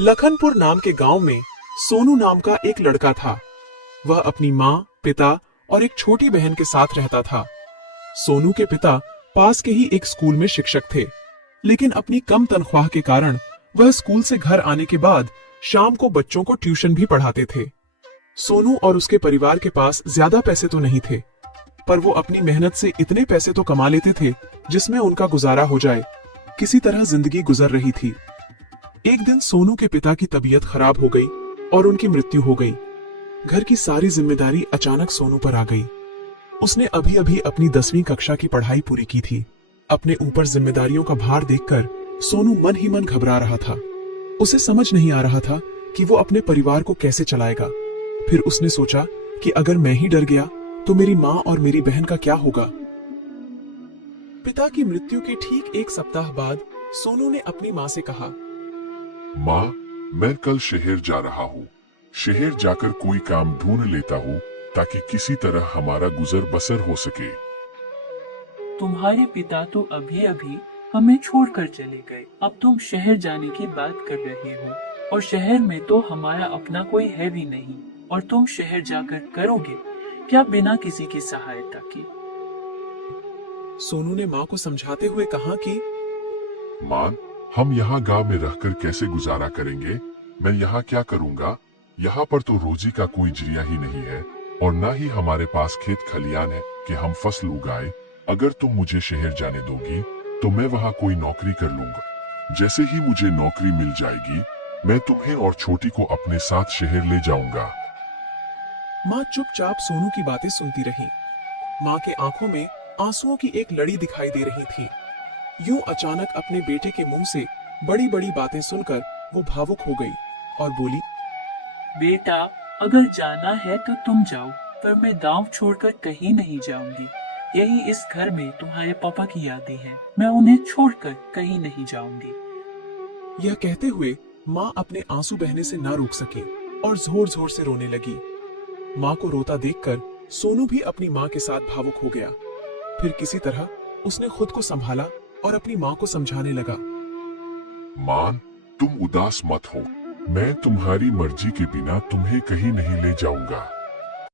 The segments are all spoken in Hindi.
लखनपुर नाम के गांव में सोनू नाम का एक लड़का था। वह अपनी माँ, पिता और एक छोटी बहन के साथ रहता था। सोनू के पिता पास के ही एक स्कूल में शिक्षक थे, लेकिन अपनी कम तनख्वाह के कारण वह स्कूल से घर आने के बाद शाम को बच्चों को ट्यूशन भी पढ़ाते थे। सोनू और उसके परिवार के पास ज्यादा पैसे तो नहीं थे, पर वो अपनी मेहनत से इतने पैसे तो कमा लेते थे जिसमें उनका गुजारा हो जाए। किसी तरह जिंदगी गुजर रही थी। एक दिन सोनू के पिता की तबीयत खराब हो गई और उनकी मृत्यु हो गई। घर की सारी जिम्मेदारी अचानक सोनू पर आ गई। उसने अभी अभी अपनी 10वीं कक्षा की पढ़ाई पूरी की थी। अपने ऊपर जिम्मेदारियों का भार देखकर सोनू मन ही मन घबरा रहा था। उसे समझ नहीं आ रहा था कि वो अपने परिवार को कैसे चलाएगा। फिर उसने सोचा कि अगर मैं ही डर गया तो मेरी माँ और मेरी बहन का क्या होगा। पिता की मृत्यु के ठीक एक सप्ताह बाद सोनू ने अपनी माँ से कहा, माँ, मैं कल शहर जा रहा हूँ। शहर जाकर कोई काम ढूंढ लेता हूँ ताकि किसी तरह हमारा गुजर बसर हो सके। तुम्हारे पिता तो अभी अभी हमें छोड़कर चले गए। अब तुम शहर जाने की बात कर रहे हो, और शहर में तो हमारा अपना कोई है भी नहीं। और तुम शहर जाकर करोगे क्या बिना किसी की सहायता के? सोनू ने माँ को समझाते हुए कहा कि माँ, हम यहाँ गांव में रहकर कैसे गुजारा करेंगे? मैं यहाँ क्या करूँगा? यहाँ पर तो रोजी का कोई जरिया ही नहीं है, और न ही हमारे पास खेत खलियान है कि हम फसल उगाए। अगर तुम मुझे शहर जाने दोगी तो मैं वहाँ कोई नौकरी कर लूंगा। जैसे ही मुझे नौकरी मिल जाएगी, मैं तुम्हें और छोटी को अपने साथ शहर ले जाऊंगा। माँ चुपचाप सोनू की बातें सुनती रही। माँ के आंखों में आंसुओं की एक लड़ी दिखाई दे रही थी। यूं अचानक अपने बेटे के मुंह से बड़ी बड़ी बातें सुनकर वो भावुक हो गई और बोली, बेटा, अगर जाना है तो तुम जाओ, पर मैं गांव छोड़कर कहीं नहीं जाऊंगी। यही इस घर में तुम्हारे पापा की यादें हैं। मैं उन्हें छोड़कर कहीं नहीं जाऊंगी। यह कहते हुए माँ अपने आंसू बहने से ना रोक सके और जोर जोर से रोने लगी। माँ को रोता देखकर सोनू भी अपनी माँ के साथ भावुक हो गया। फिर किसी तरह उसने खुद को संभाला और अपनी माँ को समझाने लगा, माँ, तुम उदास मत हो। मैं तुम्हारी मर्जी के बिना तुम्हें कहीं नहीं ले जाऊंगा।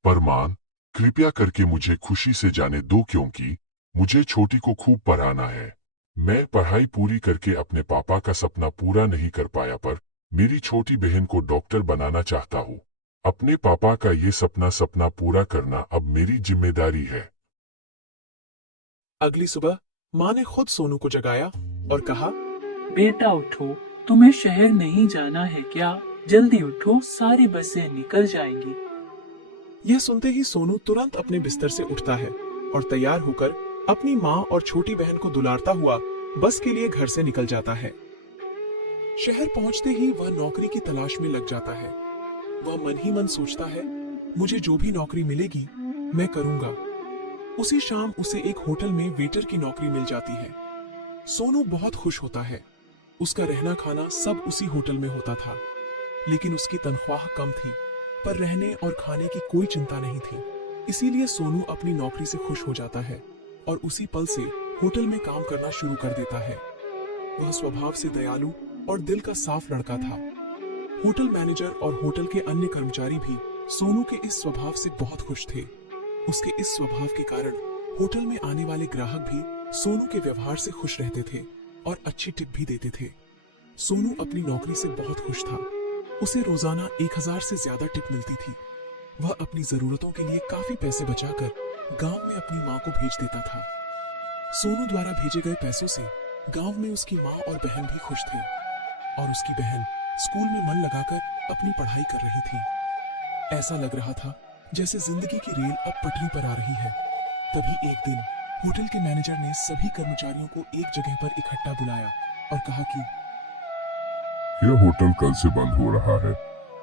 पर माँ, कृपया करके मुझे खुशी से जाने दो, क्योंकि मुझे छोटी को खूब पढ़ाना है। मैं पढ़ाई पूरी करके अपने पापा का सपना पूरा नहीं कर पाया, पर मेरी छोटी बहन को डॉक्टर बनाना चाहता हूँ। अपने पापा का ये सपना पूरा करना अब मेरी जिम्मेदारी है। अगली सुबह माँ ने खुद सोनू को जगाया और कहा, बेटा उठो, तुम्हें शहर नहीं जाना है क्या? जल्दी उठो, सारी बसें निकल जाएंगी। यह सुनते ही सोनू तुरंत अपने बिस्तर से उठता है और तैयार होकर अपनी माँ और छोटी बहन को दुलारता हुआ बस के लिए घर से निकल जाता है। शहर पहुंचते ही वह नौकरी की तलाश में लग जाता है। वह मन ही मन सोचता है, मुझे जो भी नौकरी मिलेगी मैं करूंगा। उसी शाम उसे एक होटल में वेटर की नौकरी मिल जाती है। सोनू बहुत खुश होता है। उसका रहना खाना सब उसी होटल में होता था, लेकिन उसकी तनख्वाह कम थी, पर रहने और खाने की कोई चिंता नहीं थी। इसीलिए सोनू अपनी नौकरी से खुश हो जाता है और उसी पल से होटल में काम करना शुरू कर देता है। वह स्वभाव से दयालु और दिल का साफ लड़का था। होटल मैनेजर और होटल के अन्य कर्मचारी भी सोनू के इस स्वभाव से बहुत खुश थे। उसके इस स्वभाव के कारण होटल में आने वाले ग्राहक भी सोनू के व्यवहार से खुश रहते थे और अच्छी टिप भी देते थे। सोनू अपनी नौकरी से बहुत खुश था। उसे रोजाना 1000 से ज्यादा टिप मिलती थी। वह अपनी जरूरतों के लिए काफी पैसे बचाकर गांव में अपनी माँ को भेज देता था। सोनू द्वारा भेजे गए पैसों से गांव में उसकी माँ और बहन भी खुश थे, और उसकी बहन स्कूल में मन लगाकर अपनी पढ़ाई कर रही थी। ऐसा लग रहा था जैसे जिंदगी की रेल अब पटरी पर आ रही है। तभी एक दिन होटल के मैनेजर ने सभी कर्मचारियों को एक जगह पर इकट्ठा बुलाया और कहा कि यह होटल कल से बंद हो रहा है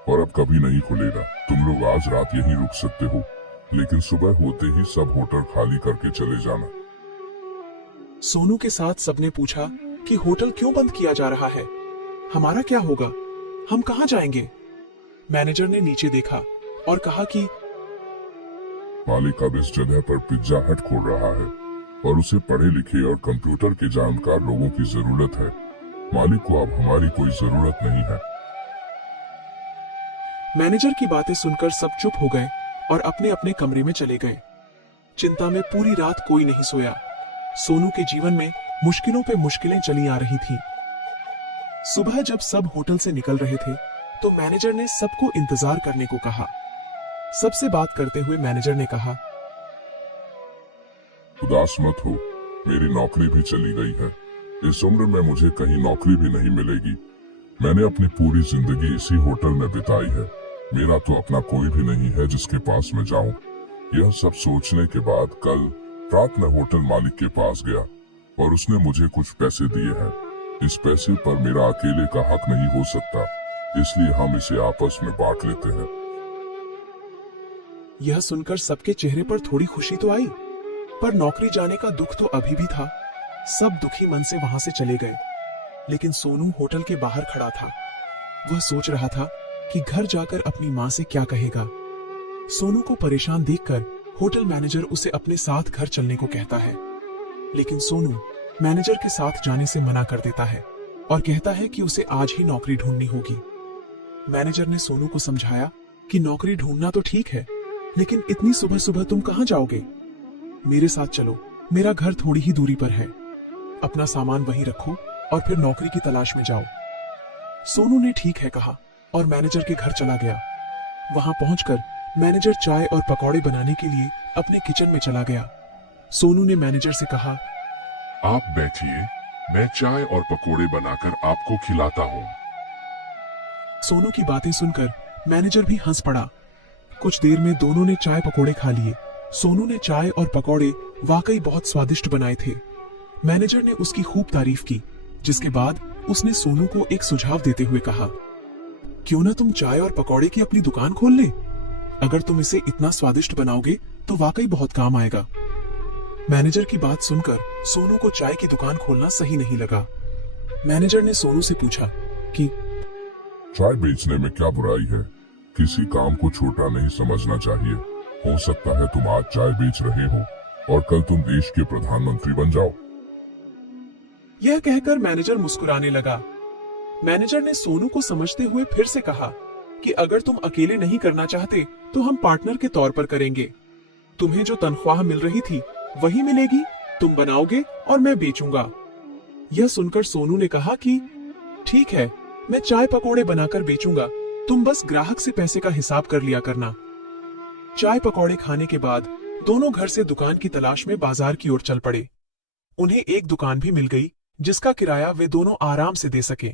और अब कभी नहीं खुलेगा। तुम लोग आज रात यहीं रुक सकते हो, लेकिन सुबह होते ही सब होटल खाली करके चले जाना। सोनू के साथ सबने पूछा कि होटल क्यों बंद किया जा रहा है? हमारा क्या होगा? हम कहाँ जाएंगे? मैनेजर ने नीचे देखा और कहा कि मालिक अब इस जगह पर पिज्जा हट खोल रहा है और उसे पढ़े लिखे और कंप्यूटर के जानकार लोगों की जरूरत है। मालिक को अब हमारी कोई जरूरत नहीं है। मैनेजर की बातें सुनकर सब चुप हो गए और अपने अपने कमरे में चले गए। चिंता में पूरी रात कोई नहीं सोया। सोनू के जीवन में मुश्किलों पे मुश्किलें चली आ रही थी। सुबह जब सब होटल से निकल रहे थे तो मैनेजर ने सबको इंतजार करने को कहा। सबसे बात करते हुए मैनेजर ने कहा, उदास मत हो, मेरी नौकरी भी चली गई है। इस उम्र में मुझे कहीं नौकरी भी नहीं मिलेगी। मैंने अपनी पूरी जिंदगी इसी होटल में बिताई है। मेरा तो अपना कोई भी नहीं है जिसके पास मैं जाऊं। यह सब सोचने के बाद कल रात में होटल मालिक के पास गया और उसने मुझे कुछ पैसे दिए हैं। इस पैसे पर मेरा अकेले का हक नहीं हो सकता, इसलिए हम इसे आपस में बांट लेते हैं। यह सुनकर सबके चेहरे पर थोड़ी खुशी तो आई, पर नौकरी जाने का दुख तो अभी भी था। सब दुखी मन से वहां से चले गए, लेकिन सोनू होटल के बाहर खड़ा था। वह सोच रहा था कि घर जाकर अपनी मां से क्या कहेगा। सोनू को परेशान देखकर होटल मैनेजर उसे अपने साथ घर चलने को कहता है, लेकिन सोनू मैनेजर के साथ जाने से मना कर देता है और कहता है कि उसे आज ही नौकरी ढूंढनी होगी। मैनेजर ने सोनू को समझाया कि नौकरी ढूंढना तो ठीक है, लेकिन इतनी सुबह सुबह तुम कहां जाओगे? मेरे साथ चलो, मेरा घर थोड़ी ही दूरी पर है। अपना सामान वहीं रखो और फिर नौकरी की तलाश में जाओ। सोनू ने ठीक है कहा और मैनेजर के घर चला गया। वहां पहुंचकर मैनेजर चाय और पकौड़े बनाने के लिए अपने किचन में चला गया। सोनू ने मैनेजर से कहा, आप बैठिए, मैं चाय और पकोड़े बनाकर आपको खिलाता हूँ। सोनू की बातें सुनकर मैनेजर भी हंस पड़ा। कुछ देर में दोनों ने चाय पकोड़े खा लिए। सोनू ने चाय और पकौड़े वाकई बहुत स्वादिष्ट बनाए थे। मैनेजर ने उसकी खूब तारीफ की, जिसके बाद उसने सोनू को एक सुझाव देते हुए कहा, क्यों ना तुम चाय और पकौड़े की अपनी दुकान खोल ले? अगर तुम इसे इतना स्वादिष्ट बनाओगे तो वाकई बहुत काम आएगा। मैनेजर की बात सुनकर सोनू को चाय की दुकान खोलना सही नहीं लगा। मैनेजर ने सोनू से पूछा कि चाय बेचने में क्या बुराई है? किसी काम को छोटा नहीं समझना चाहिए। हो सकता है तुम आज चाय बेच रहे हो और कल तुम देश के प्रधानमंत्री बन जाओ। यह कहकर मैनेजर मुस्कुराने लगा। मैनेजर ने सोनू को समझते हुए फिर से कहा कि अगर तुम अकेले नहीं करना चाहते तो हम पार्टनर के तौर पर करेंगे। तुम्हें जो तनख्वाह मिल रही थी वही मिलेगी, तुम बनाओगे और मैं बेचूंगा। यह सुनकर सोनू ने कहा कि ठीक है, मैं चाय पकौड़े बनाकर बेचूंगा, तुम बस ग्राहक से पैसे का हिसाब कर लिया करना। चाय पकौड़े खाने के बाद दोनों घर से दुकान की तलाश में बाजार की ओर चल पड़े। उन्हें एक दुकान भी मिल गई जिसका किराया वे दोनों आराम से दे सके।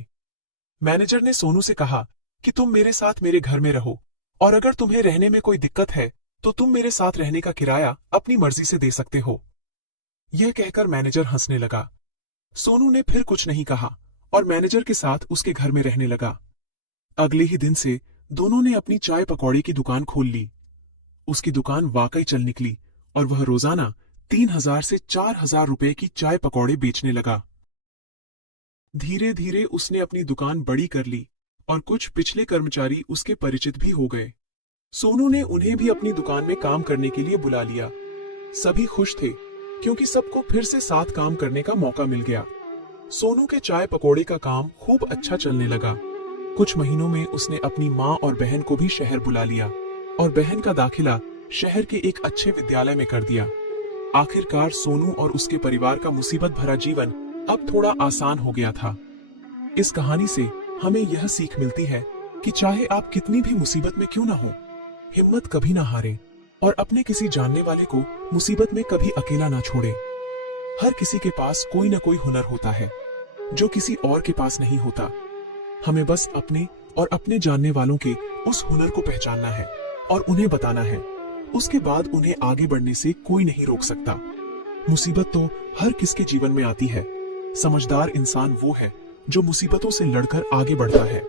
मैनेजर ने सोनू से कहा कि तुम मेरे साथ मेरे घर में रहो और अगर तुम्हें रहने में कोई दिक्कत है तो तुम मेरे साथ रहने का किराया अपनी मर्जी से दे सकते हो। यह कहकर मैनेजर हंसने लगा। सोनू ने फिर कुछ नहीं कहा और मैनेजर के साथ उसके घर में रहने लगा। अगले ही दिन से दोनों ने अपनी चाय पकौड़े की दुकान खोल ली। उसकी दुकान वाकई चल निकली और वह रोजाना 3000 से 4000 रुपए की चाय पकौड़े बेचने लगा। धीरे धीरे उसने अपनी दुकान बड़ी कर ली और कुछ पिछले कर्मचारी उसके परिचित भी हो गए। सोनू ने उन्हें भी अपनी दुकान में काम करने के लिए बुला लिया। सभी खुश थे क्योंकि सबको फिर से साथ काम करने का मौका मिल गया। सोनू के चाय पकौड़े का काम खूब अच्छा चलने लगा। कुछ महीनों में उसने अपनी माँ और बहन को भी शहर बुला लिया और बहन का दाखिला शहर के एक अच्छे विद्यालय में कर दिया। आखिरकार सोनू और उसके परिवार का मुसीबत भरा जीवन अब थोड़ा आसान हो गया था। इस कहानी से हमें यह सीख मिलती है कि चाहे आप कितनी भी मुसीबत में क्यों ना हो, हिम्मत कभी ना हारें और अपने किसी जानने वाले को मुसीबत में कभी अकेला ना छोड़ें। हर किसी के पास कोई ना कोई हुनर होता है जो किसी और के पास नहीं होता। हमें बस अपने और अपने जानने वालों के उस हुनर को पहचानना है और उन्हें बताना है। उसके बाद उन्हें आगे बढ़ने से कोई नहीं रोक सकता। मुसीबत तो हर किसके जीवन में आती है। समझदार इंसान वो है जो मुसीबतों से लड़कर आगे बढ़ता है।